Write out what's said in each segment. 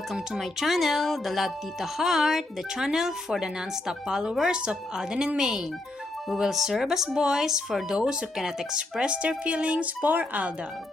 welcome to my channel, The Love Tita Heart, the channel for the non-stop followers of Alden and Maine, who will serve as voice for those who cannot express their feelings for Aldab.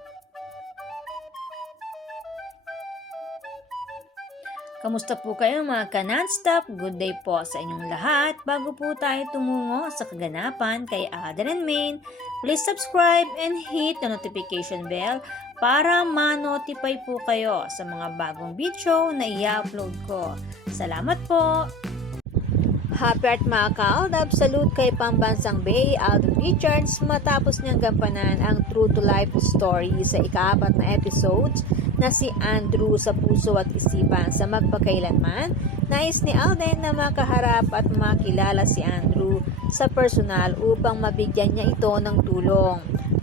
Kamusta po kayo mga ka-non-stop? Good day po sa inyong lahat. Bago po tayo tumungo sa kaganapan kay Alden and Maine, please subscribe and hit the notification bell para ma-notify po kayo sa mga bagong video na i-upload ko. Salamat po! Happy at mga ka-Aldab, salute kay Pambansang Bay, Alden Richards, matapos niyang gampanan ang true to life story sa ika-4 na episodes na si Andrew sa puso at isipan sa magpakailanman. Nais ni Alden na makaharap at makilala si Andrew sa personal upang mabigyan niya ito ng tulong.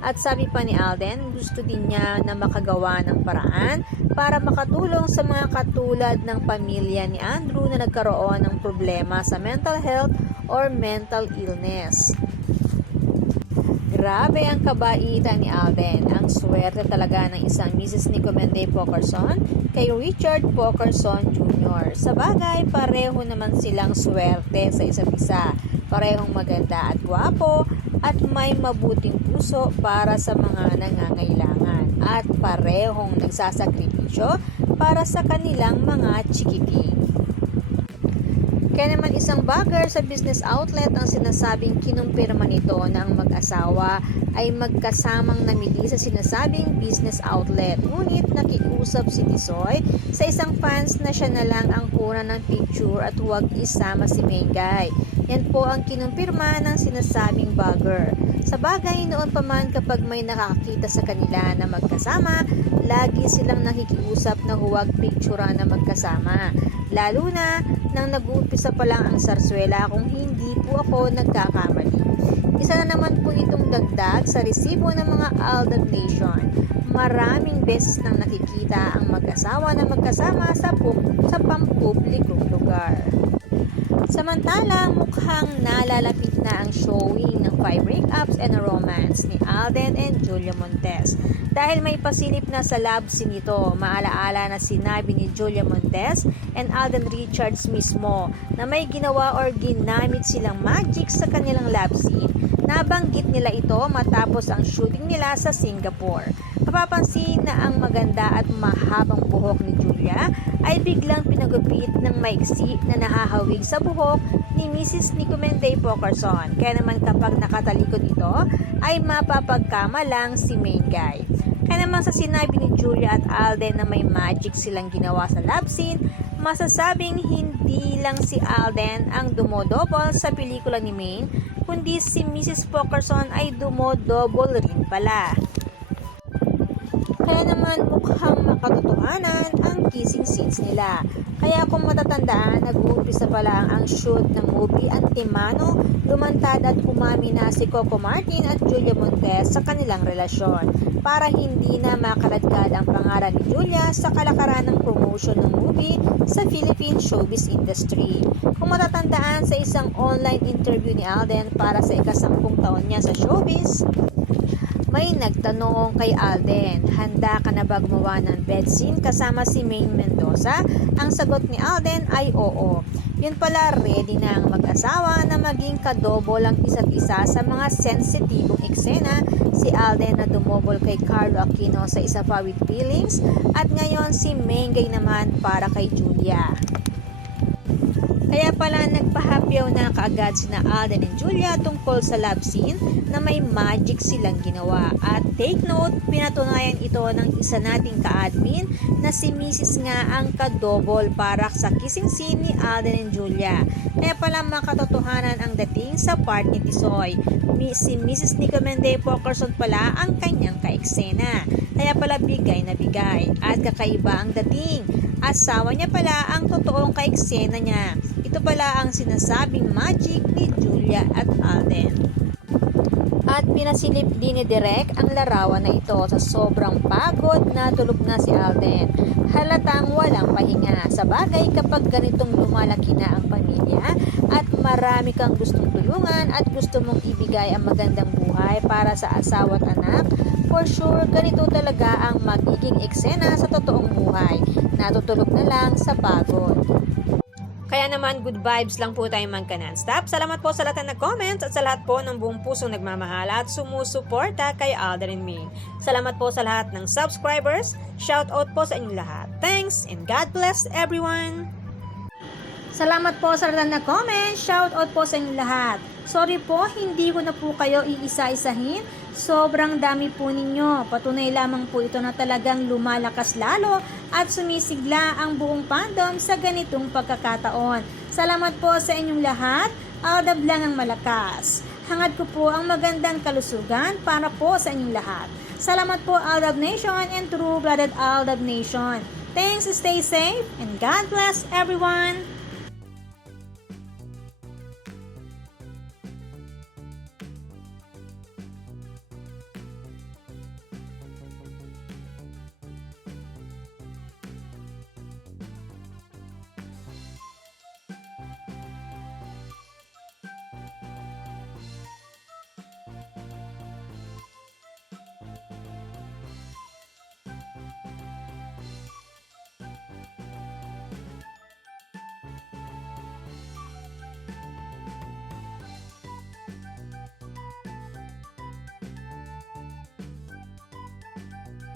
At sabi pa ni Alden, gusto din niya na makagawa ng paraan para makatulong sa mga katulad ng pamilya ni Andrew na nagkaroon ng problema sa mental health or mental illness. Grabe ang kabaitan ni Alden. Ang swerte talaga ng isang Mrs. Nicomende Pokerson kay Richard Pokerson Jr. Sa bagay, pareho naman silang swerte sa isa't isa. Parehong maganda at gwapo at may mabuting puso para sa mga nangangailangan. At parehong nagsasakripisyo para sa kanilang mga chikiting. Kaya naman isang bagger sa business outlet ang sinasabing kinumpirma nito na ang mag-asawa ay magkasamang namili sa sinasabing business outlet. Ngunit nakiusap si Tisoy sa isang fans na siya na lang ang kuna ng picture at huwag isama si Mengay. Yan po ang kinumpirma ng sinasabing bagger. Sa bagay noon pa man kapag may nakakita sa kanila na magkasama, lagi silang nakikiusap na huwag picturean na magkasama. Lalo na nang nag-uumpisa pa lang ang sarswela kung hindi po ako nagkakamali. Isa na naman po itong dagdag sa resibo ng mga Aldab Nation. Maraming beses nang nakikita ang mag-asawa na magkasama sa pampublikong lugar. Samantala, mukhang nalalapit na ang showing ng 5 breakups and a romance ni Alden and Julia Montes. Dahil may pasilip na sa love scene nito, maalaala na sinabi ni Julia Montes and Alden Richards mismo na may ginawa or ginamit silang magic sa kanilang love scene. Nabanggit nila ito matapos ang shooting nila sa Singapore. Mapapansin na ang maganda at mahabang buhok ni Julia ay biglang pinagupit ng maiksi na nahahawig sa buhok ni Mrs. Nicomende Pokerson. Kaya naman kapag nakatalikod ito ay mapapagkama lang si Mengay. Kaya naman sa sinabi ni Julia at Alden na may magic silang ginawa sa love scene, masasabing hindi lang si Alden ang dumodouble sa pelikula ni Maine, kundi si Mrs. Pokerson ay dumodouble rin pala. Kaya naman mukhang makatotohanan ang kissing scenes nila. Kaya kung matatandaan, nag-uumpisa pa lang ang shoot ng movie Antimano, lumantad at umami na si Coco Martin at Julia Montes sa kanilang relasyon para hindi na makaladkad ang pangalan ni Julia sa kalakaran ng promotion ng movie sa Philippine showbiz industry. Kung matatandaan sa isang online interview ni Alden para sa ika-10 taon niya sa showbiz, may nagtanong kay Alden, handa ka na ba gumawa ng bed scene kasama si Maine Mendoza? Ang sagot ni Alden ay oo. Yun pala, ready na ang mag-asawa na maging kadobol ang isa't isa sa mga sensitibong eksena. Si Alden na dumobol kay Carlo Aquino sa Isa Pa With Feelings at ngayon si Mengay naman para kay Julia. Kaya pala nagpahapyaw na kaagad sina Alden and Julia tungkol sa love scene na may magic silang ginawa. At take note, pinatunayan ito ng isa nating ka-admin na si Mrs. nga ang kadobol para sa kissing scene ni Alden and Julia. Kaya pala makatotohanan ang dating sa part ni Tisoy. Si Mrs. Nicomende Pokerson pala ang kanyang ka-eksena. Kaya pala bigay na bigay at kakaiba ang dating. Asawa niya pala ang totoong ka-eksena niya. Ito pala ang sinasabing magic ni Julia at Alden. At pinasilip din ni Direk ang larawan na ito sa sobrang pagod na tulog na si Alden. Halatang walang pahinga. Sa bagay kapag ganitong lumalaki na ang pamilya at marami kang gustong tulungan at gusto mong ibigay ang magandang buhay para sa asawa at anak, for sure ganito talaga ang magiging eksena sa totoong buhay. natutulog na lang sa pagod. Kaya naman, good vibes lang po tayo magka non-stop. Salamat po sa lahat na nag-comments at sa lahat po ng buong pusong nagmamahal at sumusuporta kay Alden and me. Salamat po sa lahat ng subscribers. Shout out po sa inyong lahat. Thanks and God bless everyone! Salamat po sa lahat na nag-comment. Shout out po sa inyong lahat. Sorry po, hindi ko na po kayo iisa-isahin. Sobrang dami po ninyo. Patunay lamang po ito na talagang lumalakas lalo at sumisigla ang buong fandom sa ganitong pagkakataon. Salamat po sa inyong lahat. Aldab lang ang malakas. Hangad ko po ang magandang kalusugan para po sa inyong lahat. Salamat po Aldab Nation and true-blooded Aldab Nation. Thanks, stay safe, and God bless everyone!